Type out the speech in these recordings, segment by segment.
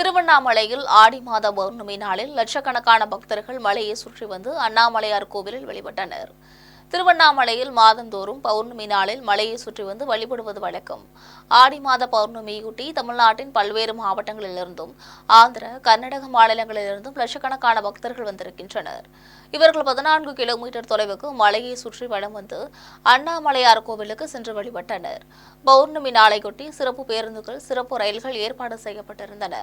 திருவண்ணாமலையில் ஆடி மாத பௌர்ணமி நாளில் லட்சக்கணக்கான பக்தர்கள் மலையை சுற்றி வந்து அண்ணாமலையார் கோவிலில் வழிபட்டனர். திருவண்ணாமலையில் மாதந்தோறும் பௌர்ணமி நாளில் மலையை சுற்றி வந்து வழிபடுவது வழக்கம். ஆடி மாத பௌர்ணமியொட்டி தமிழ்நாட்டின் பல்வேறு மாவட்டங்களிலிருந்தும் ஆந்திர, கர்நாடக மாநிலங்களிலிருந்தும் லட்சக்கணக்கான பக்தர்கள் வந்திருக்கின்றனர். இவர்கள் 14 கிலோமீட்டர் தொலைவுக்கு மலையை சுற்றி வலம் வந்து அண்ணாமலையார் கோவிலுக்கு சென்று வழிபட்டனர். பௌர்ணமி நாளையொட்டி சிறப்பு பேருந்துகள், சிறப்பு ரயில்கள் ஏற்பாடு செய்யப்பட்டிருந்தன.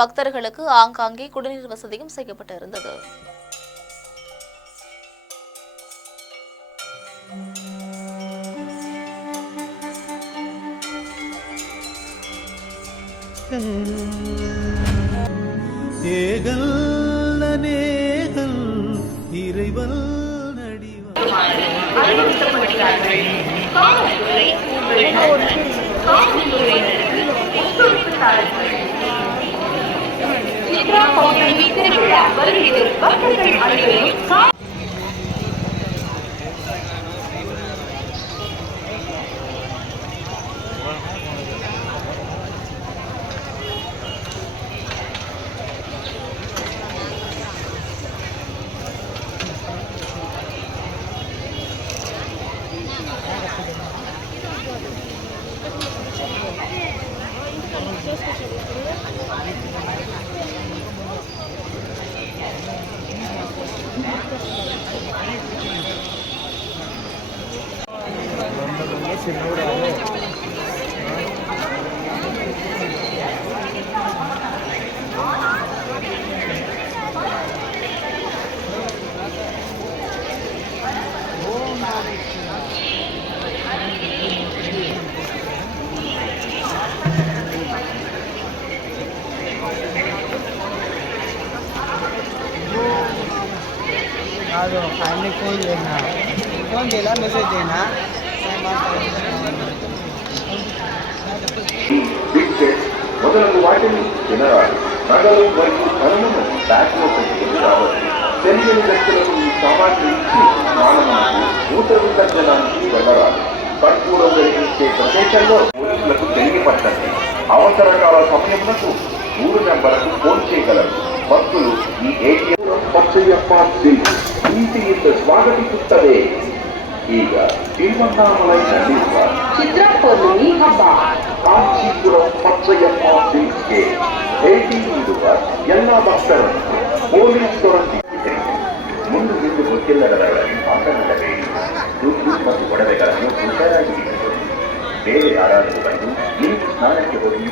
பக்தர்களுக்கு ஆங்காங்கே குடிநீர் வசதியும் செய்யப்பட்டிருந்தது. ஏகல் நனேகல் இறைவல் फोन दिला मेसेज देना మొదలగు వాటిని తినరాదు. నగలు మరియు ధనమును బ్యాగ్లో పెట్టుకుని రావచ్చు. తెలియని వ్యక్తులకు ఈ సామాగ్రి ఇచ్చి స్నానమునకు, మూత్ర విసర్జనానికి వెళ్ళరాదు. కర్పూరం వెలిగించే ప్రదేశంలో పోలీసులకు తెలియపట్టండి. అవసరకాల సమయమునకు 3 నెంబర్లకు ఫోన్ చేయగలరు. ಭಕ್ತರು ಈ ATM ಪಚ್ಚಯ್ಯಪ್ಪ ಸಿಲ್ಕ್ ಪ್ರೀತಿಯಿಂದ ಸ್ವಾಗತಿಸುತ್ತದೆ. ಈಗ ತಿರುವಣ್ಣಾಮಲೈನಲ್ಲಿರುವ ಚಿತ್ರಪೌರ್ಣಮಿ ಹಬ್ಬ ಕಾಂಚೀಪುರಂ ಪಚ್ಚಯ್ಯಪ್ಪ ಸಿಲ್ಕ್ಗೆ ಭೇಟಿ ನೀಡುವ ಎಲ್ಲ ಭಕ್ತರನ್ನು ಪೊಲೀಸರೊಂದಿಗೆ ಮುಂದೆ ಗೊತ್ತಿಲ್ಲದವರಲ್ಲಿ ಮಾತನಾಡಬೇಡಿ. ದುಡ್ಡು ಮತ್ತು ಒಡವೆಗಳನ್ನು ಹುಷಾರಾಗಿ ಇಟ್ಟುಕೊಳ್ಳಿ. ಬೇರೆ ಯಾರಾದರೂ ಬಂದು ನೀವು ಸ್ನಾನಕ್ಕೆ ಹೋಗಿ